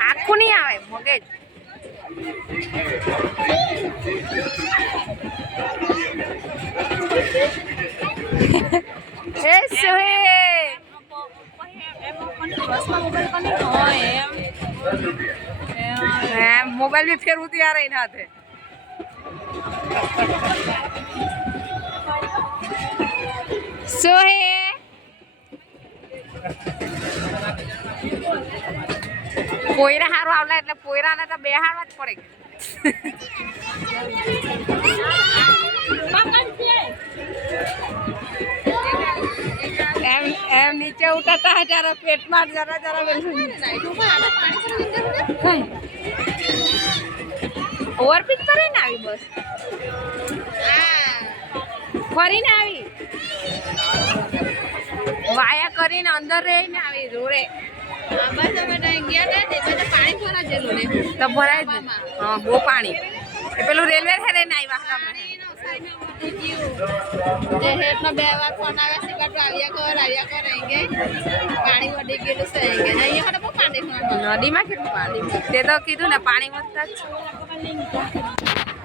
આખું નહીં આવે મગજ એ मोबाइल में फेर उती आ रही ना थे सोहे पोयरा हारो आवला એટલે પોયરાને તો બેહાડવા જ પડે એમ નીચે ઉતરતા હે જરા પેટમાં જરા ઓવરપિક કરે ને આવી બસ ફરીને આવી વાયા કરીને અંદર રહીને આવી જોડે બસ અમે ગયા ને તે બધા પાણી ભરા જેલું ને તો ભરાય જ હા બહુ પાણી એ પેલું રેલવે છે ને આવ્યા જે હેઠનો 2 વાર ફોન આવે સિગાટો આવ્યા કર આંગે પાણી વધી ગયેલું છે આંગે અહીંયા તો બહુ પાણી નદીમાં કેટલું પાણી તે તો કીધું ને પાણી વધતા જ છે